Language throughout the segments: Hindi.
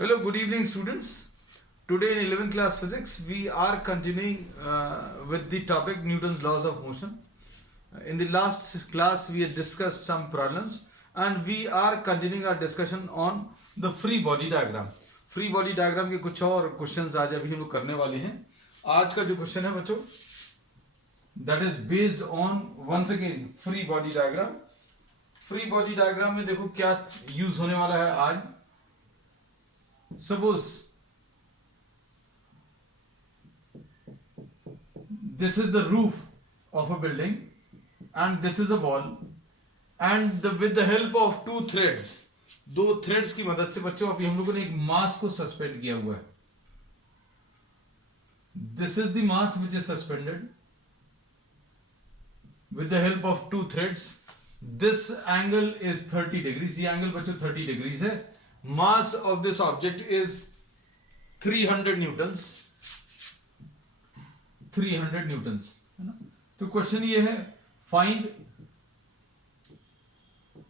Hello, good evening, students. Today in 11th class physics, we are continuing with the topic Newton's laws of motion. In the last class, we had discussed some problems, and we are continuing our discussion on the free body diagram. Free body diagram के कुछ और क्वेश्चंस आज अभी हम लोग करने वाले हैं. आज का जो क्वेश्चन है बच्चों, that is based on once again free body diagram. Free body diagram में देखो क्या यूज होने वाला है आज. Suppose this is the roof of a building and this is a wall, and with the help of two threads, दो threads की मदद से बच्चों अभी हम लोगों ने एक मास को सस्पेंड किया हुआ है. This is the mass which is suspended with the help of two threads. This angle is 30 degrees. ये एंगल बच्चों 30 degrees है. Mass of this object is 300 newtons. 300 newtons है ना. तो क्वेश्चन ये है, फाइंड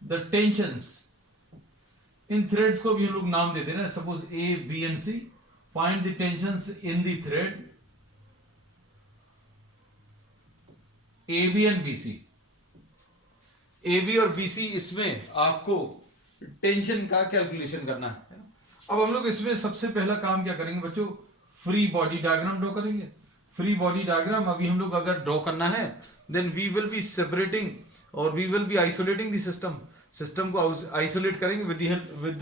द टेंशंस. इन थ्रेड्स को भी हम लोग नाम दे दे रहे हैं. Suppose A B and C. Find the tensions in the thread A B and B C. A B और बी सी, इसमें आपको टेंशन का कैलकुलेशन करना है. अब हम लोग इसमें सबसे पहला काम क्या करेंगे बच्चों, फ्री बॉडी डायग्राम ड्रॉ करेंगे. फ्री बॉडी डायग्राम अभी हम लोग अगर ड्रॉ करना है, then we will be separating और we will be isolating the system. System को आइसोलेट करेंगे with the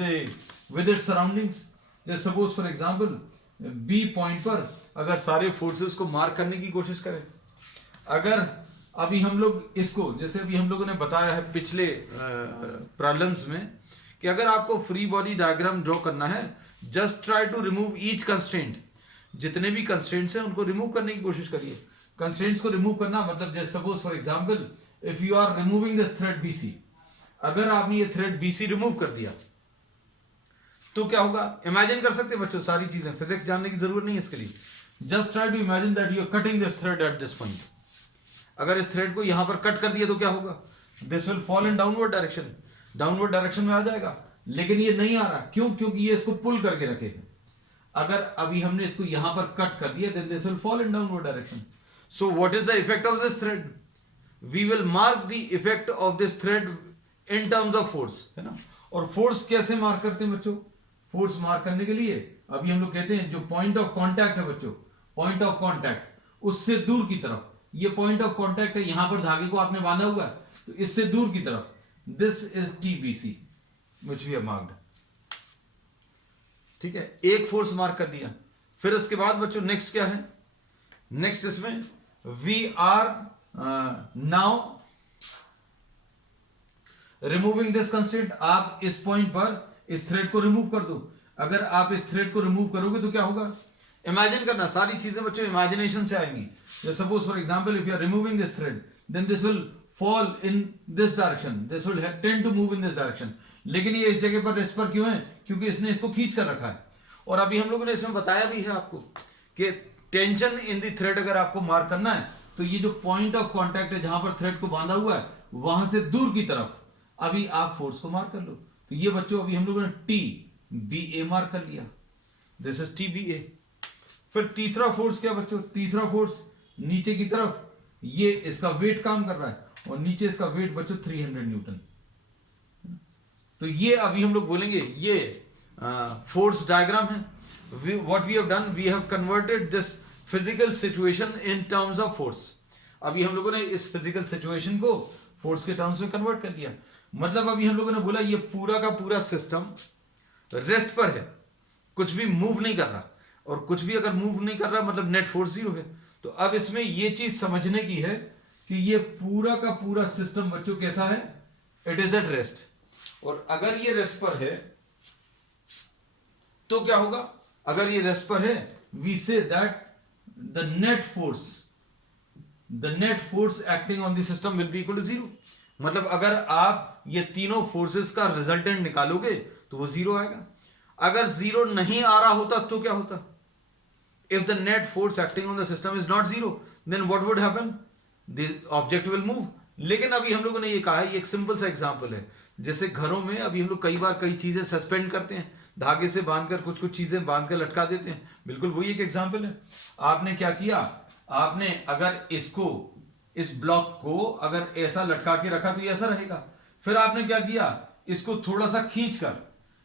help with its surroundings. जैसे suppose for example B point पर अगर सारे फोर्सेस को मार्क करने की कोशिश करें. अगर अभी हम लोग इसको, जैसे अभी हम लोगों ने बताया है पिछले प्रॉब्लम्स में, कि अगर आपको फ्री बॉडी डायग्राम ड्रॉ करना है, just try to remove each constraint. जितने भी कंस्ट्रेंट्स हैं उनको रिमूव करने की कोशिश करिए. कंस्ट्रेंट्स को रिमूव करना मतलब जैसे suppose for example if you are removing this thread BC, अगर आपने ये थ्रेड बीसी रिमूव कर दिया तो क्या होगा. इमेजिन कर सकते हैं बच्चों, सारी चीजें फिजिक्स जानने की जरूरत नहीं है इसके लिए. Just try to imagine that you are cutting this thread at this point. अगर इस थ्रेड को यहां पर कट कर दिया तो क्या होगा, this will fall in downward direction. Downward direction में आ जाएगा, लेकिन ये नहीं आ रहा. क्यों? क्योंकि ये इसको पुल करके रखे. अगर अभी हमने इसको यहां पर कट कर दिया, then this will fall in downward direction. So what is the effect of this thread? We will mark the effect of this thread in terms of force, है ना. और फोर्स कैसे मार्क करते हैं बच्चों? फोर्स मार्क करने के लिए अभी हम लोग कहते हैं जो पॉइंट ऑफ कॉन्टैक्ट है बच्चों, पॉइंट ऑफ कॉन्टैक्ट उससे दूर की तरफ, ये पॉइंट ऑफ कॉन्टैक्ट है, यहां पर धागे को आपने बांधा हुआ है, तो इससे दूर की तरफ, this is TBC which we have marked. ठीक है, एक फोर्स मार्क कर लिया. फिर इसके बाद बच्चों नेक्स्ट क्या है? नेक्स्ट इसमें we are now removing this constraint. आप इस पॉइंट पर इस थ्रेड को रिमूव कर दो. अगर आप इस थ्रेड को रिमूव करोगे तो क्या होगा? इमेजिन करना, सारी चीजें बच्चों इमेजिनेशन से आएंगी. Suppose for example if you are removing this thread, then this will fall in this direction, this will tend to move in this direction. लेकिन ये इस जगह पर रेस्ट पर क्यों है? क्योंकि इसने इसको खींच कर रखा है. और अभी हम लोगों ने इसमें बताया भी है आपको कि टेंशन इन दी थ्रेड अगर आपको मार्क करना है, तो ये जो पॉइंट ऑफ कॉन्टैक्ट है जहां पर थ्रेड को बांधा हुआ है, वहां से दूर की तरफ अभी आप फोर्स को मार्क कर लो. तो ये बच्चों अभी हम लोगों ने टी बी ए मार्क कर लिया. दिस इज टी बी ए. फिर तीसरा फोर्स क्या बच्चों? तीसरा फोर्स नीचे की तरफ, ये इसका वेट काम कर रहा है और नीचे इसका वेट बच्चों 300 न्यूटन. तो ये अभी हम लोग बोलेंगे ये फोर्स डायग्राम है. What we have done, we have converted this physical situation in terms of force. अभी हम लोगों ने इस फिजिकल सिचुएशन को फोर्स के टर्म्स में कन्वर्ट कर दिया. मतलब अभी हम लोगों ने बोला ये पूरा का पूरा सिस्टम रेस्ट पर है, कुछ भी मूव नहीं कर रहा. और कुछ भी अगर मूव नहीं कर रहा मतलब नेट फोर्स जीरो है. तो अब इसमें ये चीज समझने की है कि ये पूरा का पूरा सिस्टम बच्चों कैसा है? It is at rest. और अगर ये रेस्ट पर है तो क्या होगा? अगर ये रेस्ट पर है, we say that the net force acting on the system will be equal to zero. मतलब अगर आप ये तीनों फोर्सेस का रिजल्टेंट निकालोगे तो वो जीरो आएगा. अगर जीरो नहीं आ रहा होता तो क्या होता? If the net force acting on the system is not zero, then what would happen? The object will move. लेकिन अभी हम लोगों ने ये कहा है, ये एक सिंपल सा एग्जांपल है. जैसे घरों में अभी हम लोग कई बार कई चीजें सस्पेंड करते हैं, धागे से बांधकर कुछ कुछ चीजें बांध कर लटका देते हैं, बिल्कुल वही एक एग्जाम्पल है। आपने क्या किया, आपने अगर इसको, इस ब्लॉक को अगर ऐसा लटका के रखा तो ये ऐसा रहेगा। फिर आपने क्या किया, इसको थोड़ा सा खींचकर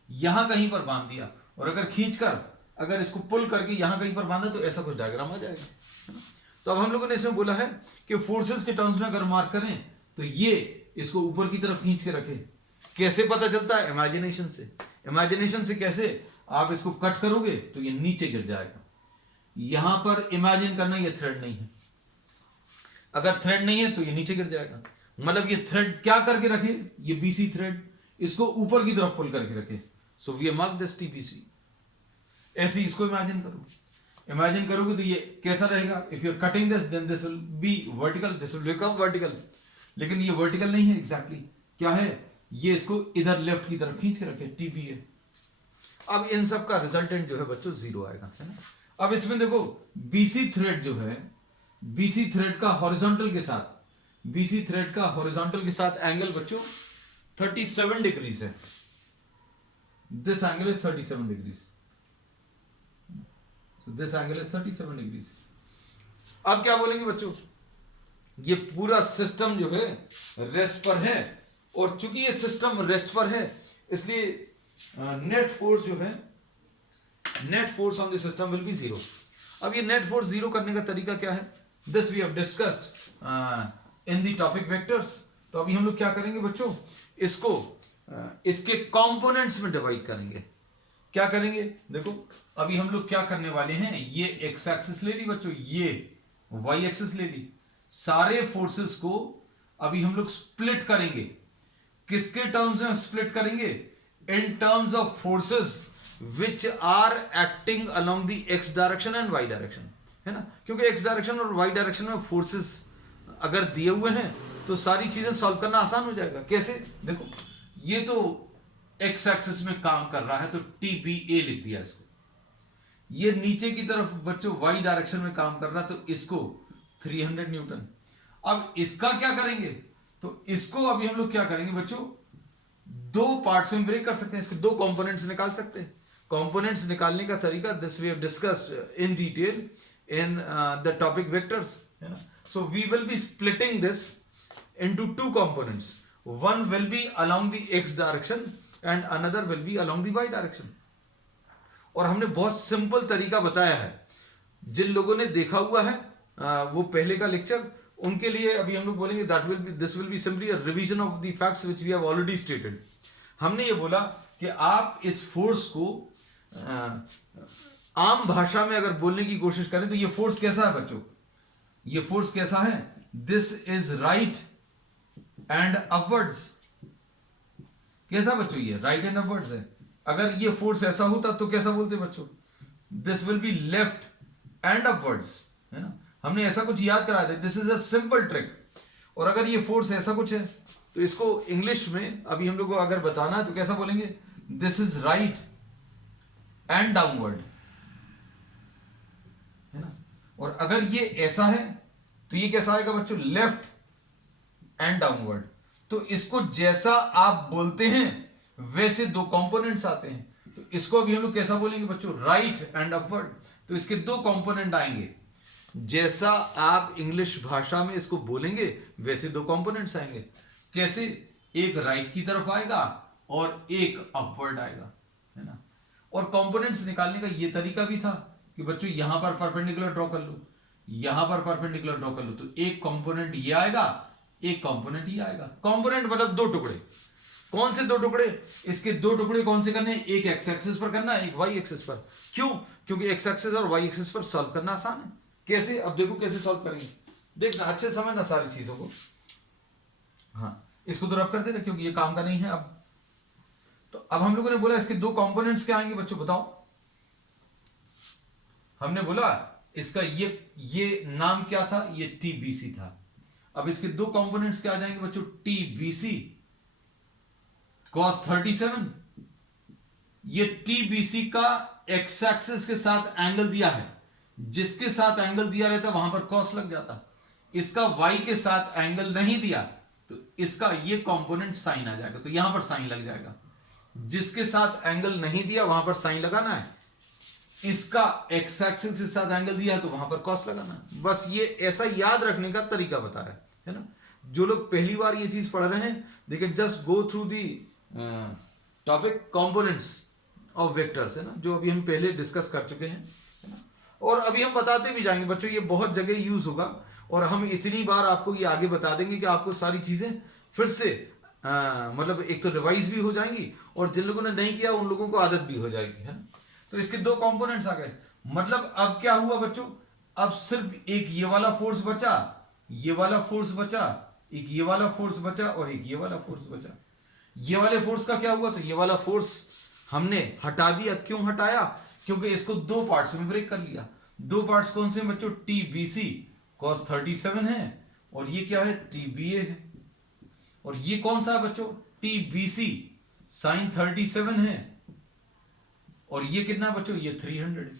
यहां कहीं पर बांध दिया, और अगर खींचकर अगर इसको पुल करके यहां कहीं पर बांधा तो ऐसा कुछ डायग्राम आ जाएगा, है ना। तो अब हम लोगों ने इसमें बोला है कि फोर्सेस के टर्म्स में अगर मार्क करें तो ये इसको ऊपर की तरफ खींच के रखें। कैसे पता चलता है, इमेजिनेशन से। इमेजिनेशन से कैसे, आप इसको कट करोगे तो ये नीचे गिर जाएगा। यहां पर इमेजिन करना ये थ्रेड नहीं है, अगर थ्रेड नहीं है तो ये नीचे गिर जाएगा। मतलब ये थ्रेड क्या करके रखे, ये बीसी थ्रेड, इसको ऊपर की तरफ पुल करके रखे। So we mark this TBC. ऐसे इसको इमेजिन करो, इमेजिन करोगे तो ये कैसा रहेगा, if you are cutting this then this will be vertical, this will become vertical. लेकिन ये वर्टिकल नहीं है, एग्जैक्टली क्या है, ये इसको इधर लेफ्ट की तरफ खींच के रखे, टीबीए। अब इन सब का रिजल्टेंट जो है बच्चों 0 आएगा, है ना। अब इसमें देखो बीसी थ्रेड जो है, बीसी थ्रेड का हॉरिजॉन्टल के साथ, बीसी थ्रेड का हॉरिजॉन्टल के साथ एंगल बच्चों 37 डिग्रीज है। This angle is 37 degrees, so this angle is 37 degrees। अब क्या बोलेंगे बच्चों, ये पूरा सिस्टम जो है रेस्ट पर है, और चूंकि ये सिस्टम रेस्ट पर है इसलिए नेट फोर्स जो है, net force on the system will B 0। अब ये नेट फोर्स 0 करने का तरीका क्या है, this we have discussed in the topic vectors. तो अभी हम लोग क्या करेंगे बच्चों, इसको इसके कंपोनेंट्स में डिवाइड करेंगे। क्या करेंगे, देखो अभी हम लोग क्या करने वाले हैं, ये एक्स एक्सिस ले ली बच्चों, ये वाई एक्सिस ले ली, सारे फोर्सेस को अभी हम लोग स्प्लिट करेंगे। किसके टर्म्स में स्प्लिट करेंगे, in terms of forces which are acting along the X direction and Y direction, है ना। क्योंकि एक्स डायरेक्शन और वाई डायरेक्शन में फोर्सेस अगर दिए हुए हैं तो सारी चीजें सॉल्व करना आसान हो जाएगा। कैसे, देखो ये तो एक्स एक्सिस में काम कर रहा है तो टीबीए लिख दिया इसको। ये नीचे की तरफ बच्चों वाई डायरेक्शन में काम कर रहा है तो इसको 300 न्यूटन। अब इसका क्या करेंगे, तो इसको अभी हम लोग क्या करेंगे बच्चों, दो पार्ट्स में ब्रेक कर सकते हैं, इसके दो कंपोनेंट्स निकाल सकते हैं। कंपोनेंट्स निकालने का तरीका this we have discussed in detail in the topic vectors, है ना। So we will be splitting this into two components, one will be along the X direction and another will be along the Y direction. और हमने बहुत सिंपल तरीका बताया है, जिन लोगों ने देखा हुआ है वो पहले का लेक्चर, उनके लिए अभी हम लोग बोलेंगे that will be, this will be simply a revision of the facts which we have already stated. हमने ये बोला कि आप इस फोर्स को आम भाषा में अगर बोलने की कोशिश करें तो ये फोर्स कैसा है बच्चों, ये फोर्स कैसा है, this is right and upwards. कैसा बच्चों, ये राइट एंड अपवर्ड्स है। अगर ये फोर्स ऐसा होता तो कैसा बोलते बच्चों, this will be left and upwards, है ना। हमने ऐसा कुछ याद करा दिया, this is a simple trick. और अगर ये फोर्स ऐसा कुछ है तो इसको इंग्लिश में अभी हम लोग को अगर बताना है तो कैसा बोलेंगे, this is right and downward, है ना। और अगर ये ऐसा है तो ये कैसा आएगा बच्चों, लेफ्ट एंड डाउनवर्ड। तो इसको जैसा आप बोलते हैं वैसे दो कंपोनेंट्स आते हैं। तो इसको अभी हम लोग कैसा बोलेंगे बच्चों, राइट एंड अपवर्ड। तो इसके दो कंपोनेंट आएंगे, जैसा आप इंग्लिश भाषा में इसको बोलेंगे वैसे दो कंपोनेंट्स आएंगे। कैसे, एक राइट की तरफ आएगा और एक अपवर्ड आएगा, है ना। और कंपोनेंट्स निकालने का ये तरीका भी था कि बच्चों यहां पर परपेंडिकुलर ड्रॉ कर लो, यहां पर परपेंडिकुलर ड्रॉ कर लो, तो एक कंपोनेंट ये आएगा, एक कंपोनेंट ये आएगा। कंपोनेंट मतलब दो टुकड़े। कौन से दो टुकड़े, इसके दो टुकड़े कौन से करने, एक एक्स एक्सिस पर करना है, एक वाई एक्सिस पर। क्यों, क्योंकि एक्स एक्सिस और वाई एक्सिस पर सॉल्व करना आसान है। कैसे, अब देखो कैसे सॉल्व करेंगे, देखना अच्छे से समझना सारी चीजों को। हाँ, इसको तो रफ कर देना क्योंकि ये काम का नहीं है अब। तो अब हम लोगों ने बोला इसके दो कंपोनेंट्स क्या आएंगे बच्चों, बताओ। हमने बोला इसका ये नाम क्या था, ये टीबीसी था। अब इसके दो कंपोनेंट्स क्या आ जाएंगे बच्चों, टीबीसी cos 37। ये टीबीसी का एक्स एक्सिस के साथ एंगल दिया है, जिसके साथ एंगल दिया रहता वहां पर cos लग जाता। इसका y के साथ एंगल नहीं दिया तो इसका ये कंपोनेंट साइन आ जाएगा, तो यहां पर साइन लग जाएगा। जिसके साथ एंगल नहीं दिया वहां पर साइन लगाना है, इसका एक्स एक्सिस के साथ एंगल दिया है तो वहां पर कॉस लगाना है। बस ये ऐसा याद रखने का तरीका बताया है ना। जो लोग पहली बार ये चीज पढ़ रहे हैं they can just go through the topic components of vectors, है ना, जो अभी हम पहले डिस्कस कर चुके हैं, है ना। और अभी हम बताते भी जाएंगे बच्चों, ये बहुत जगह यूज होगा और हम इतनी बार आपको ये आगे बता देंगे कि आपको सारी चीजें फिर से मतलब एक तो रिवाइज भी हो जाएंगी और जिन लोगों ने नहीं किया उन लोगों को आदत भी हो जाएगी, है ना। तो इसके दो कंपोनेंट्स आ गए। मतलब अब क्या हुआ बच्चों, अब सिर्फ एक ये वाला फोर्स बचा, ये वाला फोर्स बचा, एक ये वाला फोर्स बचा और एक ये वाला फोर्स बचा। ये वाले फोर्स का क्या हुआ, तो ये वाला फोर्स हमने हटा दिया। क्यों हटाया, क्योंकि इसको दो पार्ट्स में ब्रेक कर लिया। दो पार्ट्स कौन से बच्चों, टी बी सी कॉस 37 है और ये क्या है, टी बी ए है। और ये कौन सा है बच्चों, टी बी सी साइन 37 है और ये कितना बच्चों, ये 300 है।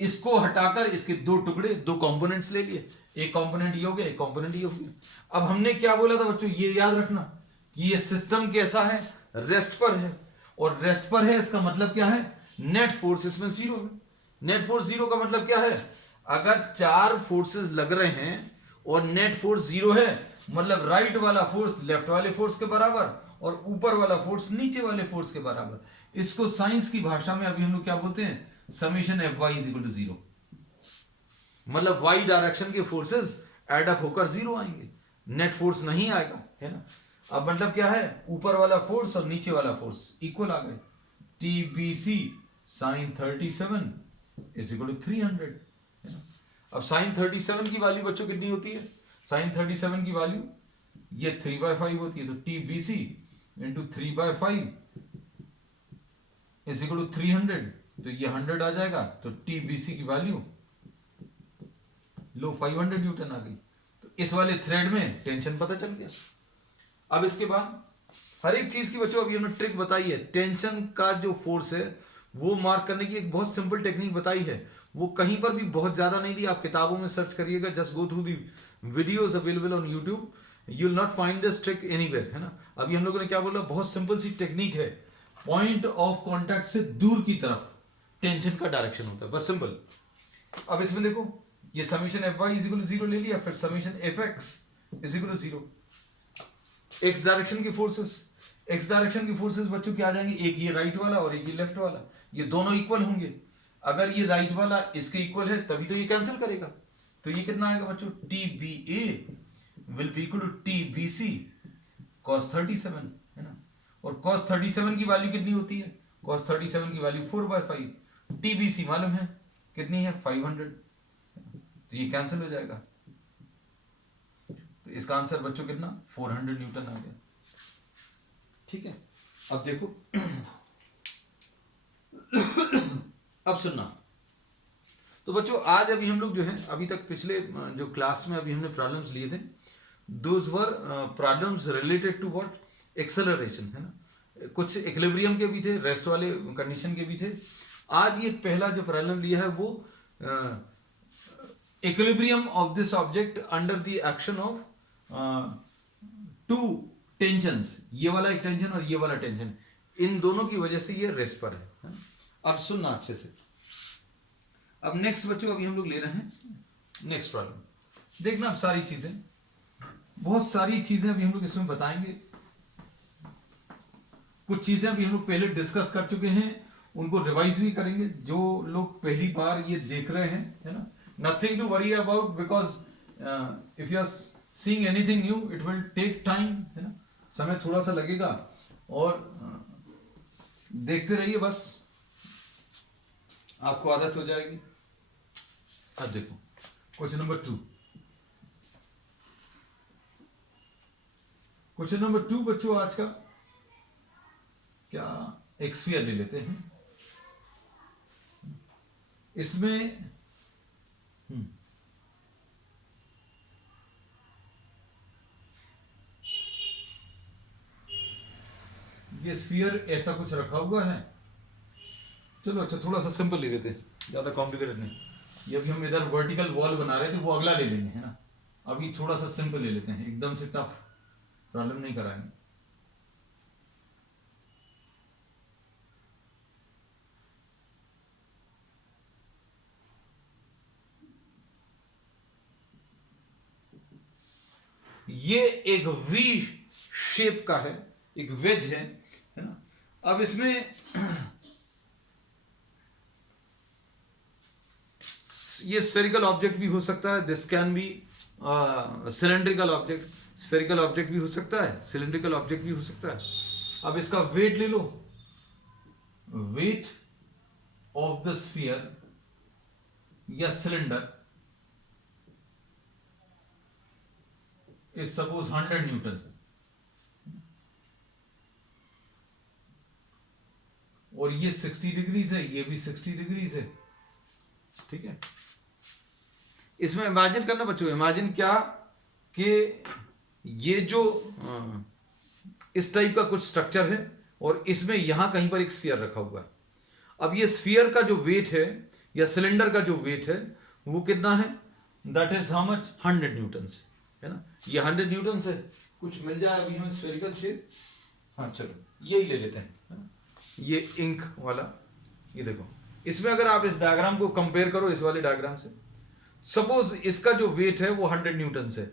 इसको हटाकर इसके दो टुकड़े, दो कंपोनेंट्स ले लिए, एक कंपोनेंट ये हो गया, एक कंपोनेंट ये हो गया। अब हमने क्या बोला था बच्चों, ये याद रखना कि ये सिस्टम कैसा है, रेस्ट पर है। और रेस्ट पर है इसका मतलब क्या है, नेट फोर्स इसमें जीरो है। नेट फोर्स जीरो का मतलब क्या है, अगर चार फोर्सेस लग रहे हैं और नेट फोर्स जीरो है, मतलब राइट वाला फोर्स लेफ्ट वाले फोर्स के बराबर और ऊपर वाला फोर्स नीचे वाले फोर्स के बराबर। इसको साइंस की भाषा में अभी हम लोग क्या बोलते हैं, summation F Y is equal to zero. मतलब वाई डायरेक्शन के फोर्सेस एड अप होकर जीरो आएंगे, नेट फोर्स नहीं आएगा, है ना। अब मतलब क्या है, ऊपर वाला फोर्स और नीचे वाला फोर्स इक्वल आ गए। T B C sine 37 is equal to 300, है ना। अब साइन 37 की वैल्यू बच्चों कितनी होती है, साइन 37 की वैल्यू ये 3/5 होती है। तो T B C into 3/5 is equal to 300, तो ये 100 आ जाएगा। तो टी बी सी की वैल्यू लो 500 न्यूटन आ गई। तो इस वाले थ्रेड में टेंशन पता चल गया। अब इसके बाद हर एक चीज की बच्चों अभी हमने ट्रिक बताई है। टेंशन का जो फोर्स है वो मार्क करने की एक बहुत सिंपल टेक्निक बताई है, वो कहीं पर भी बहुत ज्यादा नहीं दी। आप किताबों में सर्च करिएगा, just go through the videos available on YouTube, you will not find this trick anywhere, है ना। अभी हम लोगों ने क्या बोला, बहुत सिंपल सी टेक्निक है, पॉइंट ऑफ कॉन्टैक्ट से दूर की तरफ टेंशन का डायरेक्शन होता है, बस सिंपल। अब इसमें देखो, ये summation F Y is equal to zero ले लिया, फिर summation F X is equal to zero. X direction की फोर्सेस, एक्स डायरेक्शन की फोर्सेस बच्चों क्या आ जाएंगे, एक ये राइट वाला और एक ये लेफ्ट वाला, ये दोनों इक्वल होंगे। अगर ये राइट वाला इसके इक्वल है तभी तो ये कैंसिल करेगा। तो ये कितना आएगा बच्चों, T B A will be equal to T B C cos 37, है ना। और कॉस 37 की वैल्यू कितनी होती है, कॉस 37 की वैल्यू 4/5, टी बी सी मालूम है कितनी है, 500, तो ये कैंसिल हो जाएगा। तो इसका आंसर बच्चों कितना, 400 न्यूटन आ गया। ठीक है, अब देखो अब सुनना। तो बच्चों आज अभी हम लोग जो है, अभी तक पिछले जो क्लास में अभी हमने प्रॉब्लम्स लिए थे, those were problems related to what, acceleration, है ना। कुछ इक्विलिब्रियम के भी थे, रेस्ट वाले कंडीशन के भी थे। आज ये पहला जो प्रॉब्लम लिया है वो equilibrium of this object under the action of two tensions, ये वाला एक टेंशन और ये वाला टेंशन, इन दोनों की वजह से ये रेस्ट पर है। अब सुनना अच्छे से। अब नेक्स्ट बच्चों अभी हम लोग ले रहे हैं नेक्स्ट प्रॉब्लम। देखना अब सारी चीजें, बहुत सारी चीजें अभी हम लोग इसमें बताएंगे। कुछ चीजें अभी हम लोग पहले डिस्कस कर चुके हैं, उनको रिवाइज भी करेंगे। जो लोग पहली बार ये देख रहे हैं, है ना, nothing to worry about, because if you are seeing anything new it will take time, है ना, समय थोड़ा सा लगेगा। और देखते रहिए, बस आपको आदत हो जाएगी। अब देखो क्वेश्चन नंबर 2, क्वेश्चन नंबर 2 बच्चों आज का क्या, एक स्फीयर ले लेते हैं। इसमें ये स्फीयर ऐसा कुछ रखा हुआ है। चलो अच्छा, थोड़ा सा सिंपल ले लेते हैं, ज्यादा कॉम्प्लिकेटेड नहीं। ये अभी हम इधर वर्टिकल वॉल बना रहे थे, वो अगला ले लेंगे, है ना। अभी थोड़ा सा सिंपल ले लेते हैं, एकदम से टफ प्रॉब्लम नहीं कराएंगे। ये एक वी शेप का है, एक वेज है ना। अब इसमें ये स्फेरिकल ऑब्जेक्ट भी हो सकता है, this can be cylindrical object, spherical object भी हो सकता है, सिलेंड्रिकल ऑब्जेक्ट भी हो सकता है। अब इसका वेट ले लो, वेट ऑफ द स्फीयर या सिलेंडर इज सपोज 100 न्यूटन, और ये 60 डिग्रीज है, ये भी 60 डिग्रीज है, ठीक है। इसमें इमेजिन करना बच्चों, इमेजिन क्या कि ये जो इस टाइप का कुछ स्ट्रक्चर है और इसमें यहां कहीं पर एक स्फीयर रखा हुआ है। अब ये स्फीयर का जो वेट है या सिलेंडर का जो वेट है वो कितना है, that is how much, 100 Newton है ना। ये 100 न्यूटन से कुछ मिल जाए अभी हमें स्फेरिकल शेप, हाँ चलो यही ले लेते हैं, है ना। ये इंक वाला, ये देखो, इसमें अगर आप इस डायग्राम को कंपेयर करो इस वाले डायग्राम से, सपोज इसका जो वेट है वो 100 न्यूटन है,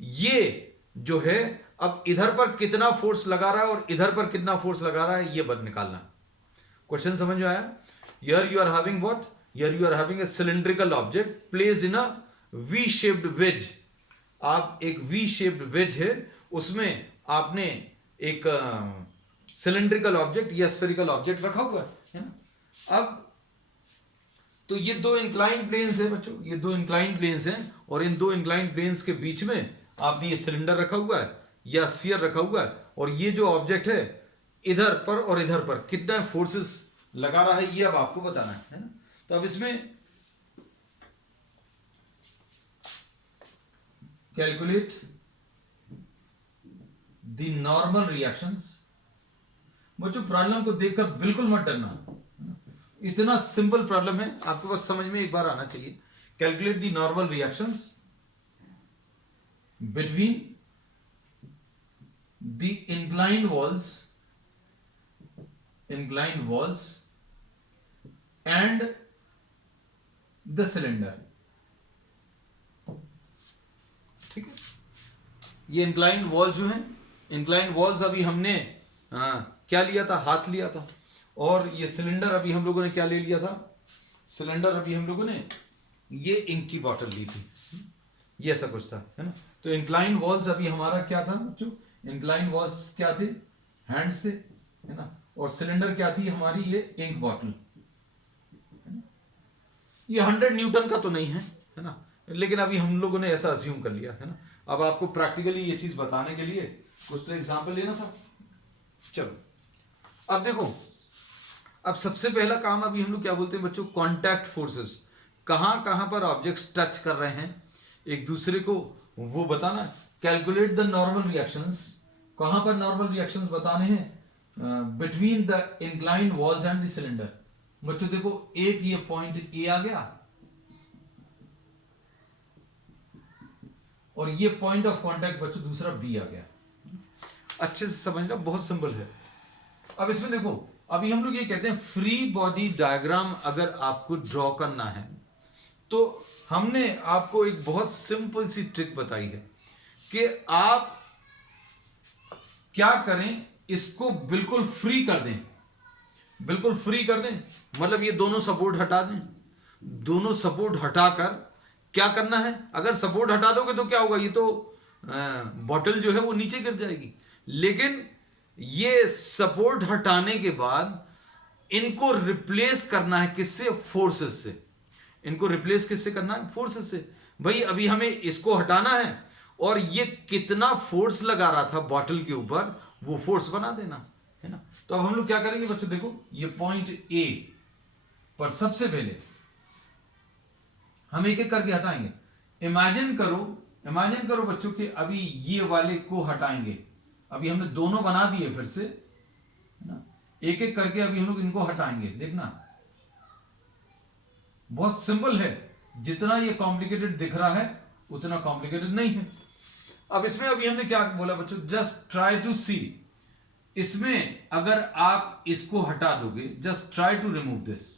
ये जो है अब इधर पर कितना फोर्स लगा रहा है और इधर पर कितना फोर्स लगा रहा है, ये बद निकालना। क्वेश्चन समझ में आया? Here you are having what, here you are having a cylindrical object placed in a V shaped wedge. आप एक वी शेप्ड वेज है, उसमें आपने एक सिलिंड्रिकल ऑब्जेक्ट या स्फेरिकल ऑब्जेक्ट रखा हुआ है ना। अब तो ये दो इंक्लाइन प्लेन्स है बच्चों, ये दो इंक्लाइन प्लेन्स हैं, और इन दो इंक्लाइन प्लेन्स के बीच में आपने ये सिलेंडर रखा हुआ है या स्फीयर रखा हुआ है, और ये जो ऑब्जेक्ट है इधर पर और इधर पर कितना फोर्सेस लगा रहा है ये अब आपको बताना है ना। तो अब इसमें कैलकुलेट द नॉर्मल रिएक्शंस। बच्चों प्रॉब्लम को देखकर बिल्कुल मत डरना, इतना सिंपल प्रॉब्लम है, आपको बस समझ में एक बार आना चाहिए। Calculate the normal reactions between the inclined walls and the cylinder, ठीक है। ये इंक्लाइंड वॉल्स जो है, इंक्लाइंड वॉल्स अभी हमने क्या लिया था, हाथ लिया था, और ये सिलेंडर अभी हम लोगों ने क्या ले लिया था, सिलेंडर अभी हम लोगों ने ये इंक की बॉटल ली थी, ये ऐसा कुछ था, है ना। तो इंक्लाइन वॉल्स अभी हमारा क्या था बच्चों, इंक्लाइन वॉल्स क्या थे, हैंड्स थे, है ना, और सिलेंडर क्या थी हमारी, ये इंक बॉटल। ये 100 न्यूटन का तो नहीं है ना, लेकिन अभी हम लोगों ने ऐसा अज्यूम कर लिया, है ना। अब आपको प्रैक्टिकली ये चीज बताने के लिए कुछ तो एग्जाम्पल लेना था। चलो अब देखो, अब सबसे पहला काम अभी हम लोग क्या बोलते हैं बच्चों, कांटेक्ट फोर्सेस, कहां कहां पर ऑब्जेक्ट्स टच कर रहे हैं एक दूसरे को, वो बताना। कैलकुलेट द नॉर्मल रिएक्शंस, कहां पर नॉर्मल रिएक्शंस बताने हैं, between the inclined walls and the cylinder. बच्चों देखो, एक ये पॉइंट ए आ गया और ये पॉइंट ऑफ कांटेक्ट बच्चों दूसरा बी आ गया। अच्छे से समझना, बहुत सिंपल है। अब इसमें देखो, अभी हम लोग ये कहते हैं फ्री बॉडी डायग्राम अगर आपको ड्रॉ करना है तो हमने आपको एक बहुत सिंपल सी ट्रिक बताई है कि आप क्या करें, इसको बिल्कुल फ्री कर दें, बिल्कुल फ्री कर दें, मतलब ये दोनों सपोर्ट हटा दें। दोनों सपोर्ट हटाकर क्या करना है, अगर सपोर्ट हटा दोगे तो क्या होगा, ये तो बॉटल जो है वो नीचे गिर जाएगी, लेकिन ये सपोर्ट हटाने के बाद इनको रिप्लेस करना है किससे, फोर्सेस से। इनको रिप्लेस किससे करना है, फोर्सेस से। भाई अभी हमें इसको हटाना है और ये कितना फोर्स लगा रहा था बॉटल के ऊपर, वो फोर्स बना देना, है ना। तो अब हम लोग क्या करेंगे बच्चों, देखो ये पॉइंट ए पर सबसे पहले हम एक एक करके हटाएंगे। इमेजिन करो बच्चों कि अभी ये वाले को हटाएंगे, अभी हमने दोनों बना दिए फिर से, है ना। एक एक करके अभी हम लोग इनको हटाएंगे, देखना बहुत सिंपल है, जितना ये कॉम्प्लिकेटेड दिख रहा है उतना कॉम्प्लिकेटेड नहीं है। अब इसमें अभी हमने क्या बोला बच्चों, जस्ट ट्राई टू सी, इसमें अगर आप इसको हटा दोगे, just try to remove this,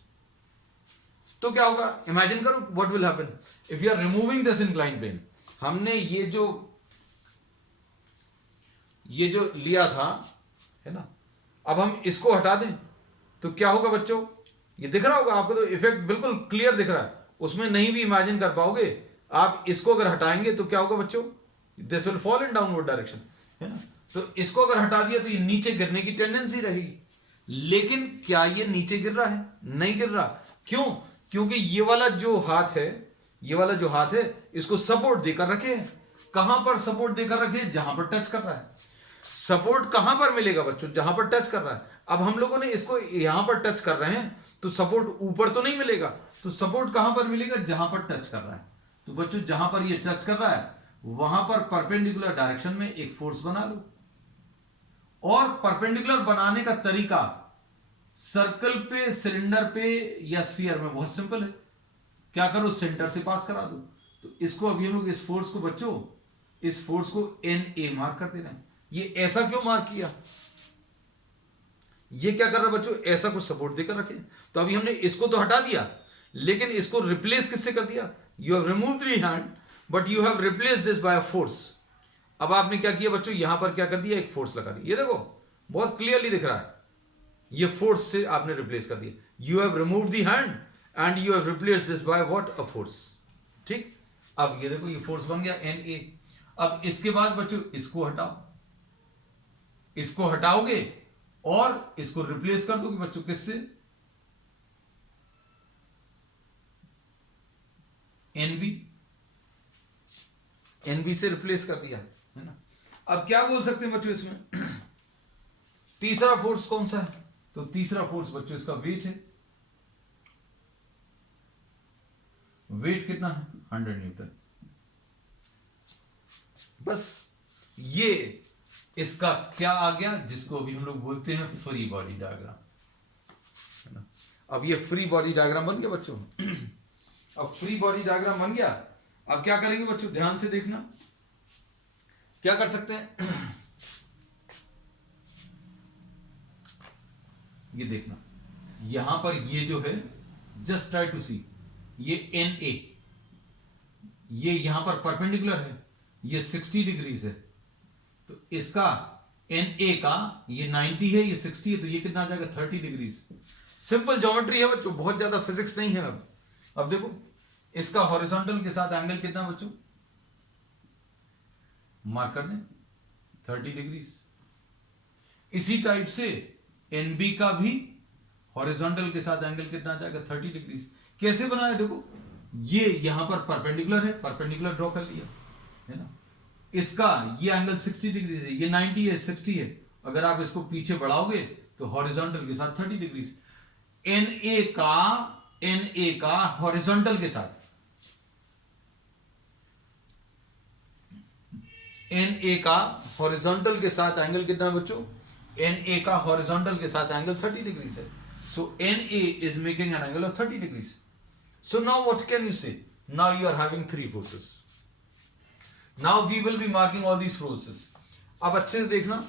तो क्या होगा, इमेजिन करो what will happen if you are removing this incline plane. हमने ये जो ये जो लिया था, है ना, अब हम इसको हटा दें तो क्या होगा बच्चों? ये दिख रहा होगा आपको, तो इफेक्ट बिल्कुल क्लियर दिख रहा है, उसमें नहीं भी इमेजिन कर पाओगे। आप इसको अगर हटाएंगे तो क्या होगा बच्चों? This will fall in downward direction, है ना। तो इसको अगर हटा दिया तो ये नीचे गिरने की टेंडेंसी रहेगी, लेकिन क्या ये नीचे गिर रहा है? नहीं गिर रहा। क्यों? क्योंकि ये वाला जो हाथ है, ये वाला जो हाथ है, इसको सपोर्ट देकर रखे हैं। कहां पर सपोर्ट देकर रखे हैं? जहां पर टच कर रहा है। सपोर्ट कहां पर मिलेगा बच्चों? जहां पर टच कर रहा है। अब हम लोगों ने इसको यहां पर टच कर रहे हैं तो सपोर्ट ऊपर तो नहीं मिलेगा, तो सपोर्ट कहां पर मिलेगा? जहां पर टच कर रहा है। तो बच्चों जहां पर ये टच कर रहा है वहां पर परपेंडिकुलर डायरेक्शन में एक फोर्स बना लो। और परपेंडिकुलर बनाने का तरीका सर्कल पे, सिलेंडर पे या स्फीयर में बहुत सिंपल है। क्या करो? सेंटर से पास करा दो। तो इसको अभी हम लोग इस फोर्स को बच्चों, इस फोर्स को NA मार्क कर दे रहे हैं। ये ऐसा क्यों मार्क किया? ये क्या कर रहा है बच्चों? ऐसा कुछ सपोर्ट देकर रखे। तो अभी हमने इसको तो हटा दिया, लेकिन इसको रिप्लेस किससे कर दिया? You have removed the hand but you have replace this by force. अब आपने क्या किया बच्चों? यहां पर क्या कर दिया? एक फोर्स लगा दिया। ये देखो बहुत क्लियरली दिख रहा है, ये फोर्स से आपने रिप्लेस कर दिया। You have removed the hand and you have replace this by what? A force. ठीक, अब ये देखो ये फोर्स बन गया NA। अब इसके बाद बच्चों इसको हटाओ, इसको हटाओगे और इसको रिप्लेस कर दोगे बच्चों किससे? NB। NB से रिप्लेस कर दिया, है ना। अब क्या बोल सकते हैं बच्चों इसमें? तीसरा फोर्स कौन सा है? तो तीसरा फोर्स बच्चों इसका वेट है। वेट कितना है? 100 न्यूटन। बस ये इसका क्या आ गया, जिसको अभी हम लोग बोलते हैं फ्री बॉडी डायग्राम। अब ये फ्री बॉडी डायग्राम बन गया बच्चों। अब फ्री बॉडी डायग्राम बन गया। अब क्या करेंगे बच्चों? ध्यान से देखना, क्या कर सकते हैं? ये देखना, यहां पर ये जो है, जस्ट ट्राई टू सी, ये NA, ये यहां पर परपेंडिकुलर है, ये 60 डिग्रीज है। तो इसका NA का ये 90 है, ये 60 है, तो ये कितना आ जाएगा? 30 डिग्रीज। सिंपल ज्योमेट्री है बच्चों, बहुत ज्यादा फिजिक्स नहीं है। अब देखो इसका हॉरिजॉन्टल के साथ एंगल कितना बच्चों? मार्क कर दें, 30 डिग्रीज। इसी टाइप से NB का भी हॉरिजॉन्टल के साथ एंगल कितना आ जाएगा? 30 डिग्रीज। कैसे बनाया? देखो ये यहां पर परपेंडिकुलर है, परपेंडिकुलर ड्रॉ कर लिया, है ना। इसका ये एंगल 60 डिग्री है, ये 90 है, 60 है। अगर आप इसको पीछे बढ़ाओगे तो हॉरिजॉन्टल के साथ 30 डिग्री। NA का हॉरिजॉन्टल के साथ, NA का हॉरिजॉन्टल के साथ एंगल कितना है बच्चों? NA का हॉरिजॉन्टल के साथ एंगल 30 डिग्री है। सो NA is making an angle of 30 degrees. So now what can you say? Now you are having 3 forces. Now we will be marking all these forces. अब अच्छे से देखना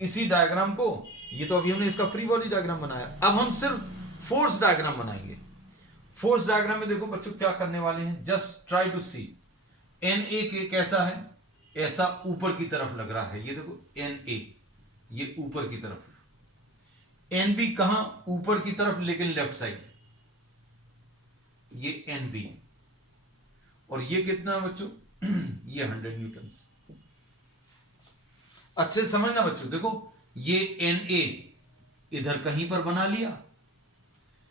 इसी डायग्राम को, ये तो अभी हमने इसका फ्री बॉडी डायग्राम बनाया, अब हम सिर्फ फोर्स डायग्राम बनाएंगे। फोर्स डायग्राम में देखो बच्चों क्या करने वाले हैं, just try to see. NA के कैसा है? ऐसा ऊपर की तरफ लग रहा है, ये देखो NA ये ऊपर की तरफ, NB कहां? ऊपर की तरफ लेकिन लेफ्ट साइड, ये NB। और ये कितना बच्चों? ये 100 न्यूटन। अच्छे से समझना बच्चों, देखो ये NA इधर कहीं पर बना लिया,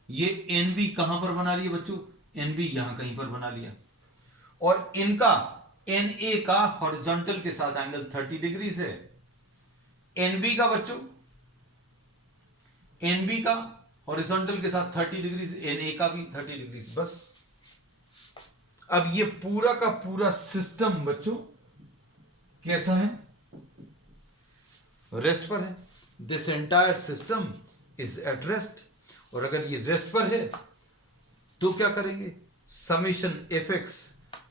ये NB कहां पर बना लिया बच्चों? NB यहां कहीं पर बना लिया। और इनका NA का हॉरिजॉन्टल के साथ एंगल 30 डिग्री है। NB का बच्चों, NB का हॉरिजॉन्टल के साथ 30 डिग्री, NA का भी 30 डिग्री। बस अब ये पूरा का पूरा सिस्टम बच्चों कैसा है? रेस्ट पर है। This entire system is at rest. और अगर ये रेस्ट पर है तो क्या करेंगे? Summation Fx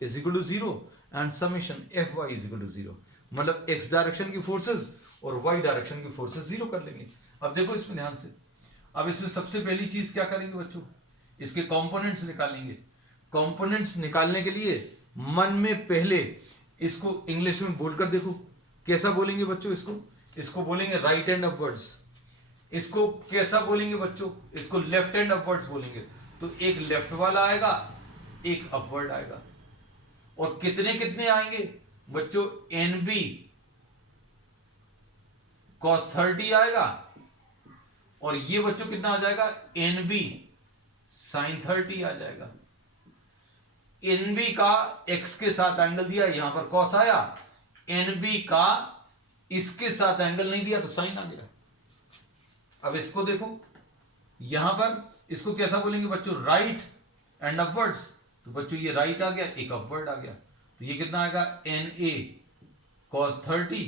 is equal to 0 and summation Fy is equal to 0। मतलब x डायरेक्शन की फोर्सेस और y डायरेक्शन की फोर्सेस 0 कर लेंगे। अब देखो इसमें ध्यान से, अब इसमें सबसे पहली चीज क्या करेंगे बच्चों? इसके कंपोनेंट्स निकालेंगे। कंपोनेंट्स निकालने के लिए मन में पहले इसको इंग्लिश में बोल कर देखो, कैसा बोलेंगे बच्चों इसको बोलेंगे राइट हैंड अपवर्ड्स। इसको कैसा बोलेंगे बच्चों, इसको लेफ्ट हैंड अपवर्ड्स बोलेंगे। तो एक लेफ्ट वाला आएगा, एक अपवर्ड आएगा। और कितने कितने आएंगे बच्चों, NB cos 30 आएगा, और ये बच्चों कितना आ जाएगा, NB sin 30 आ जाएगा। NB का x के साथ एंगल दिया, यहां पर cos आया, NB का इसके साथ एंगल नहीं दिया तो sin आ गया। अब इसको देखो, यहां पर इसको कैसा बोलेंगे बच्चों, राइट एंड अपवर्ड्स। तो बच्चों ये राइट आ गया, एक अपवर्ड आ गया, तो ये कितना आएगा, NA cos 30,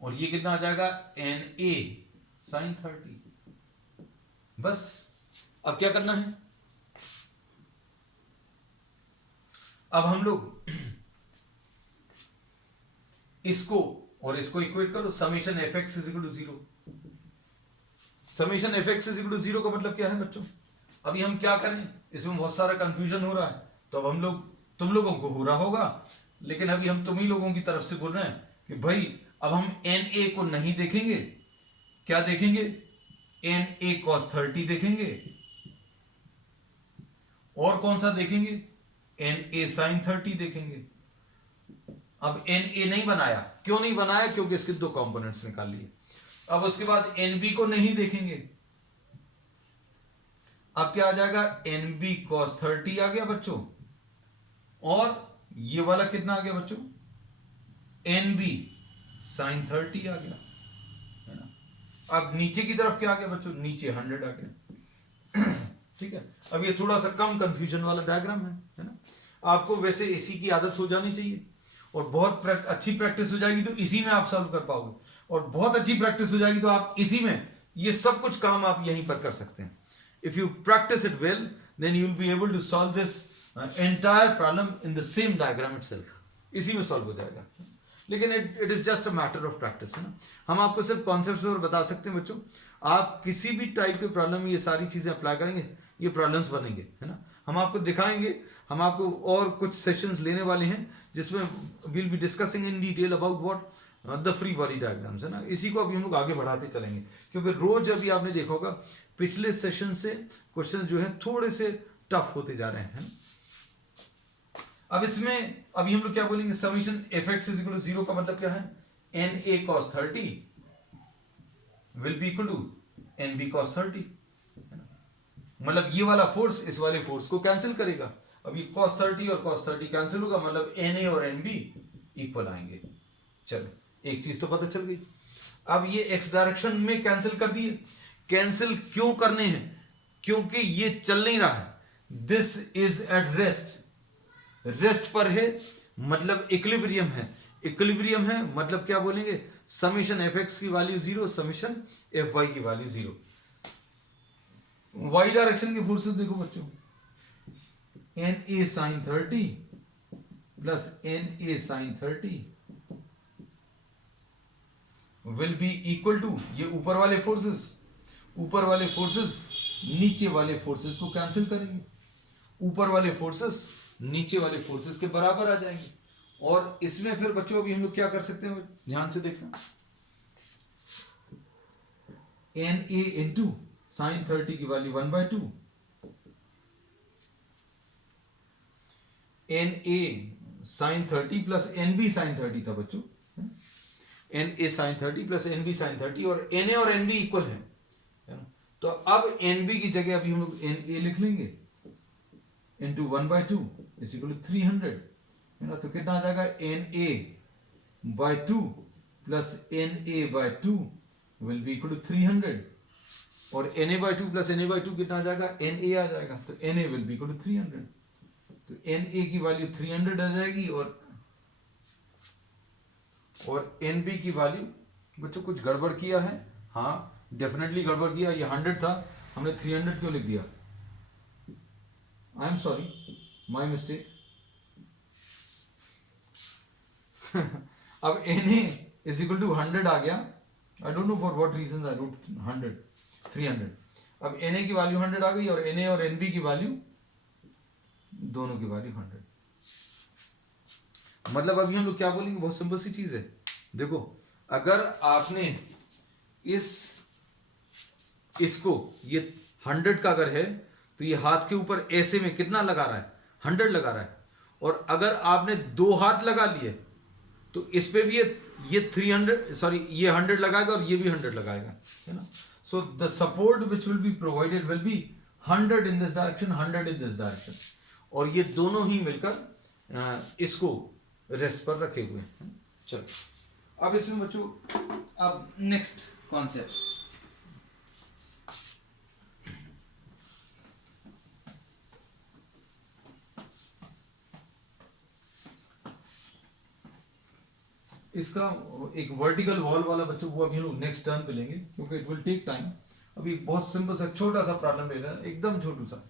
और ये कितना आ जाएगा, NA sin 30। बस अब क्या करना है, अब हम लोग इसको और इसको इक्वेट करो, summation F X is equal to 0। Summation F X is equal to 0 का मतलब क्या है बच्चों, अभी हम क्या करें, इसमें बहुत सारा कंफ्यूजन हो रहा है। तो अब हम लोग, तुम लोगों को हो रहा होगा, लेकिन अभी हम तुम ही लोगों की तरफ से बोल रहे हैं कि भाई अब हम NA को नहीं देखेंगे, क्या देखेंगे, NA cos 30 देखेंगे, और कौन सा देखेंगे, NA sin 30 देखेंगे। अब NA नहीं बनाया, क्यों नहीं बनाया, क्योंकि इसके दो कंपोनेंट्स निकाल लिए। अब उसके बाद NB को नहीं देखेंगे, अब क्या आ जाएगा, NB cos 30 आ गया बच्चों, और ये वाला कितना आ गया बच्चों, NB sin 30 आ गया, है ना। अब नीचे की तरफ क्या आ गया बच्चों, नीचे 100 आ गया। ठीक है, अब ये थोड़ा सा कम कंफ्यूजन वाला डायग्राम है ना। आपको वैसे इसी की आदत हो जानी चाहिए, और बहुत अच्छी प्रैक्टिस हो जाएगी तो इसी में आप सॉल्व कर पाओगे, और बहुत अच्छी प्रैक्टिस हो जाएगी तो आप इसी में ये सब कुछ काम आप यहीं पर कर सकते हैं। If you practice it well then you will be able to solve this entire problem in the same diagram itself, इसी में सॉल्व हो जाएगा। लेकिन it is just a matter of practice, है ना। हम आपको सिर्फ कॉन्सेप्ट्स और बता सकते हैं बच्चों, आप किसी भी टाइप के प्रॉब्लम में ये सारी चीजें अप्लाई करेंगे, ये प्रॉब्लम्स बनेंगे, है ना। हम आपको दिखाएंगे, हम आपको और कुछ सेशंस लेने वाले हैं जिसमें will be discussing in detail about what the free body diagrams, है ना। इसी को अभी हम लोग आगे बढ़ाते चलेंगे, क्योंकि रोज अभी आपने देखा होगा पिछले सेशन से क्वेश्चन जो है थोड़े से टफ होते जा रहे हैं, है ना। अब इसमें अभी हम लोग क्या बोलेंगे, summation F X is equal to 0 का मतलब क्या है, NA cos 30 will be equal to NB cos 30, मतलब ये वाला फोर्स इस वाले फोर्स को कैंसिल करेगा। अब ये cos 30 और cos 30 कैंसिल होगा, मतलब NA और NB इक्वल आएंगे। चलो एक चीज तो पता चल गई। अब ये x डायरेक्शन में कैंसिल कर दिए, कैंसिल क्यों करने हैं, क्योंकि ये चल नहीं रहा है, this is at rest, rest पर है मतलब इक्विलिब्रियम है, इक्विलिब्रियम है मतलब क्या बोलेंगे, समेशन एफ एक्स की वैल्यू 0, समेशन एफ वाई की वैल्यू 0। वाई डायरेक्शन के फोर्सेस देखो बच्चों, NA sin 30 plus NA sin 30 will be equal to, ये ऊपर वाले फोर्सेस, ऊपर वाले फोर्सेस नीचे वाले फोर्सेस को कैंसिल करेंगे, ऊपर वाले फोर्सेस नीचे वाले फोर्सेस के बराबर आ जाएंगे। और इसमें फिर बच्चों अभी हम लोग क्या कर सकते हैं, ध्यान से देखना, NA इंटू साइन 30 की value 1/2, NA sine 30 plus NB sine 30 था बच्चों, NA sine 30 plus NB sine 30, और NA और NB इक्वल है ना। तो अब NB की जगह अभी हम लोग NA लिख लेंगे इंटू 1/2 इज इक्वल टू 300, है ना। तो कितना आ जाएगा, NA/2 plus NA/2 will be equal to 300, और NA/2 प्लस NA/2 कितना आ जाएगा, NA आ जाएगा, तो NA will be equal to 300। तो NA की वैल्यू 300 आ जाएगी, और NB की वैल्यू, बच्चों कुछ गड़बड़ किया है, हाँ डेफिनेटली गड़बड़ किया, ये 100 था, हमने 300 क्यों लिख दिया, I am sorry, my mistake. अब NA इज इक्वल टू 100 आ गया, I don't know for what reason I wrote 300। अब NA की वैल्यू 100 आ गई, और NA और NB की वैल्यू, दोनों की वैल्यू 100। मतलब अभी हम लोग क्या बोलेंगे, बहुत सिंपल सी चीज है, देखो अगर आपने इसको ये 100 का अगर है तो ये हाथ के ऊपर ऐसे में कितना लगा रहा है, 100 लगा रहा है। और अगर आपने 2 हाथ लगा लिए तो इस पे भी ये 300 सॉरी ये 100 लगाएगा और ये भी 100 लगाएगा, है ना। So the support which will be provided will be 100 in this direction, 100 in this direction, और ये दोनों ही मिलकर इसको रेस्ट पर रखे हुए हैं। चलो अब इसमें बच्चों अब नेक्स्ट कॉन्सेप्ट, इसका एक वर्टिकल वॉल वाला बच्चों वो अभी हम लोग नेक्स्ट टर्न पे लेंगे क्योंकि इट विल टेक टाइम। अभी बहुत सिंपल सा छोटा सा प्रॉब्लम ले रहा है, एकदम छोटू सा।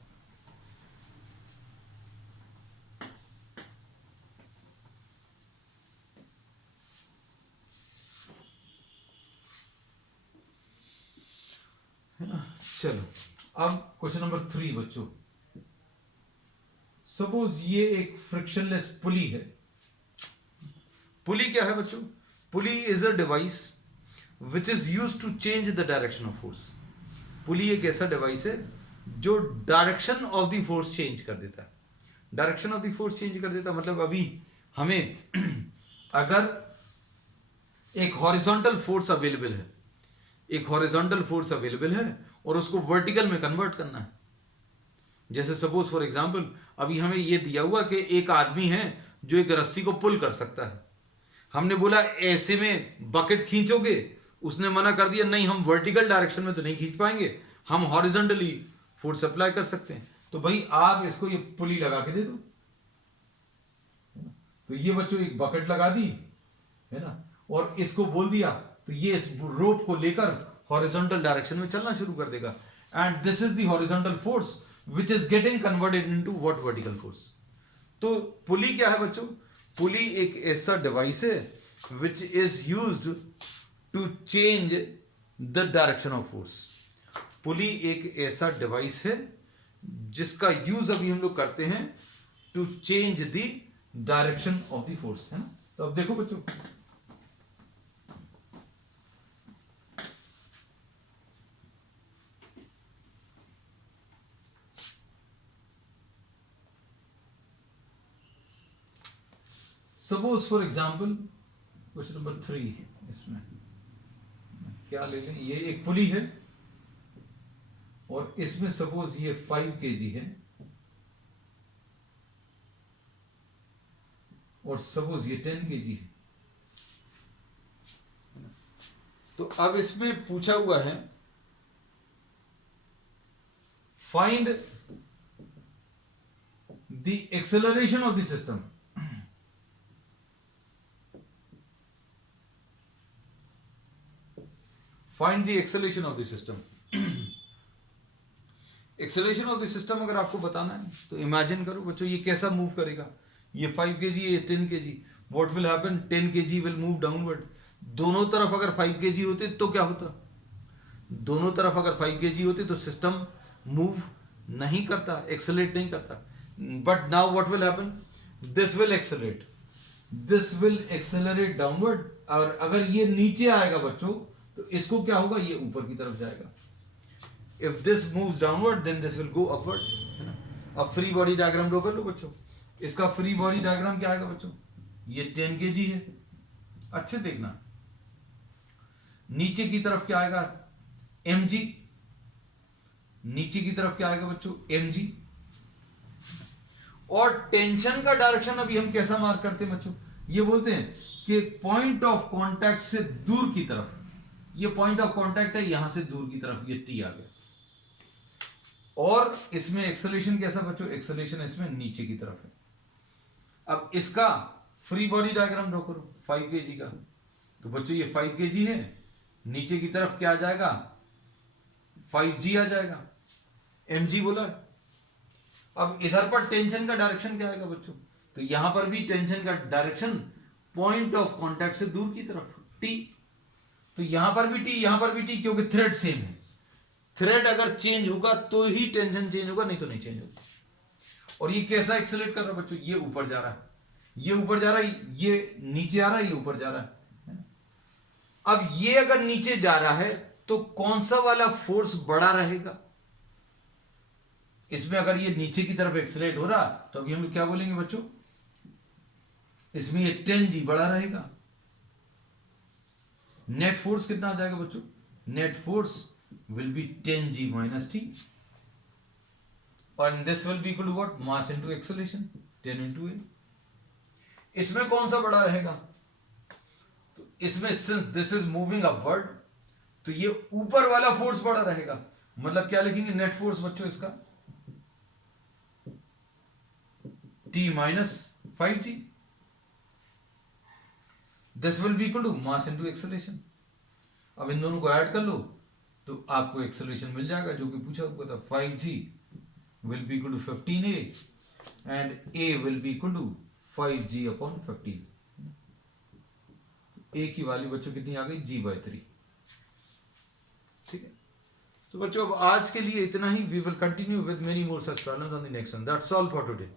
है ना। चलो अब क्वेश्चन नंबर 3 बच्चों, सपोज ये एक फ्रिक्शनलेस पुली है। पुली क्या है बच्चों? Pulley is a device which is use to change the direction of force. Pulley एक ऐसा डिवाइस है जो direction of the force change कर देता है। Direction of the force change कर देता है मतलब अभी हमें अगर एक हॉरिजॉन्टल फोर्स अवेलेबल है, एक हॉरिजॉन्टल फोर्स अवेलेबल है और उसको वर्टिकल में कन्वर्ट करना है। जैसे सपोज फॉर एग्जांपल अभी हमें यह दिया हुआ कि एक आदमी है जो एक रस्सी को पुल कर सकता है। हमने बोला ऐसे में बकेट खींचोगे, उसने मना कर दिया नहीं हम वर्टिकल डायरेक्शन में तो नहीं खींच पाएंगे, हम हॉरिजॉन्टली फोर्स अप्लाई कर सकते हैं। तो भाई आप इसको ये पुली लगा के दे दो। तो ये बच्चों एक बकेट लगा दी, है ना, और इसको बोल दिया तो ये इस रोप को लेकर हॉरिजॉन्टल डायरेक्शन में चलना शुरू कर देगा। And this is the horizontal force which is getting converted into what? Vertical force. तो पुली क्या है बच्चों? पुली एक ऐसा डिवाइस है which is used to change the direction of force. Pulley एक ऐसा डिवाइस है जिसका यूज अभी हम लोग करते हैं to change the direction of the force, है ना। तो अब देखो बच्चों, suppose for example question number 3, इसमें क्या ले लें, ये एक पुली है और इसमें सपोज ये 5 kg है और सपोज ये 10 kg है। तो अब इसमें पूछा हुआ है find the acceleration of the system. Find the acceleration of the system. Acceleration of the system अगर आपको बताना है तो इमेजिन करो बच्चों ये कैसा मूव करेगा। ये 5 kg, ये 10 kg, what will happen? 10 kg will move downward. दोनों तरफ अगर 5 kg होते तो क्या होता? दोनों तरफ अगर 5 kg होते तो सिस्टम मूव नहीं करता, एक्सेलरेट नहीं करता। But now what will happen? This will accelerate, this will accelerate downward. और अगर ये नीचे आएगा बच्चों तो इसको क्या होगा? ये ऊपर की तरफ जाएगा। If this moves downward, then this will go upward, है ना। अब फ्री बॉडी डायग्राम ड्रॉ कर लो बच्चों। इसका फ्री बॉडी डायग्राम क्या आएगा बच्चों? ये 10 kg है, अच्छे देखना। नीचे की तरफ क्या आएगा? mg। नीचे की तरफ क्या आएगा बच्चों? mg। और टेंशन का डायरेक्शन अभी हम कैसा मार्क करते हैं बच्चों? ये बोलते हैं कि पॉइंट ऑफ कांटेक्ट से दूर की तरफ, ये पॉइंट ऑफ कांटेक्ट है, यहां से दूर की तरफ ये t आ गया। और इसमें एक्सेलरेशन कैसा बच्चों? एक्सेलरेशन इसमें नीचे की तरफ है। अब इसका फ्री बॉडी डायग्राम ड्रॉ करो 5 kg का। तो बच्चों ये 5 kg है, नीचे की तरफ क्या आ जाएगा? 5g आ जाएगा, mg बोला। अब इधर पर टेंशन का डायरेक्शन क्या आएगा बच्चों? तो यहां पर भी टेंशन का डायरेक्शन पॉइंट ऑफ कांटेक्ट से दूर की तरफ t। तो यहां पर भी t, यहां पर भी t, क्योंकि थ्रेड सेम है। थ्रेड अगर चेंज होगा तो ही टेंशन चेंज होगा, नहीं तो नहीं चेंज होगा। और ये कैसा एक्सेलरेट कर रहा है बच्चों? ये ऊपर जा रहा है, ये ऊपर जा रहा है, ये नीचे आ रहा है, ये ऊपर जा रहा है। अब ये अगर नीचे जा रहा है तो कौन सा वाला फोर्स बड़ा रहेगा? इसमें अगर ये नीचे की तरफ एक्सलेट हो रहा तो अभी हम लोग क्या बोलेंगे बच्चों? इसमें ये 10G बड़ा रहेगा। नेट फोर्स कितना आ जाएगा बच्चों? Net force will be 10G minus T, और this will be equal to what? Mass into acceleration, 10 into A. इसमें कौन सा बड़ा रहेगा? तो इसमें since this is moving upward तो ये ऊपर वाला फोर्स बड़ा रहेगा। मतलब क्या लिखेंगे नेट फोर्स बच्चों इसका? T minus 5G, this will be equal to mass into acceleration. अब इन दोनों को ऐड कर लो तो आपको एक्सेलरेशन मिल जाएगा जो कि पूछा हुआ था। 5G will be equal to 15A and A will be equal to 5G upon 15। A की वैल्यू बच्चों कितनी आ गई? G/3। ठीक है, तो बच्चों अब आज के लिए इतना ही। We will continue with many more such problems on the next one. That's all for today.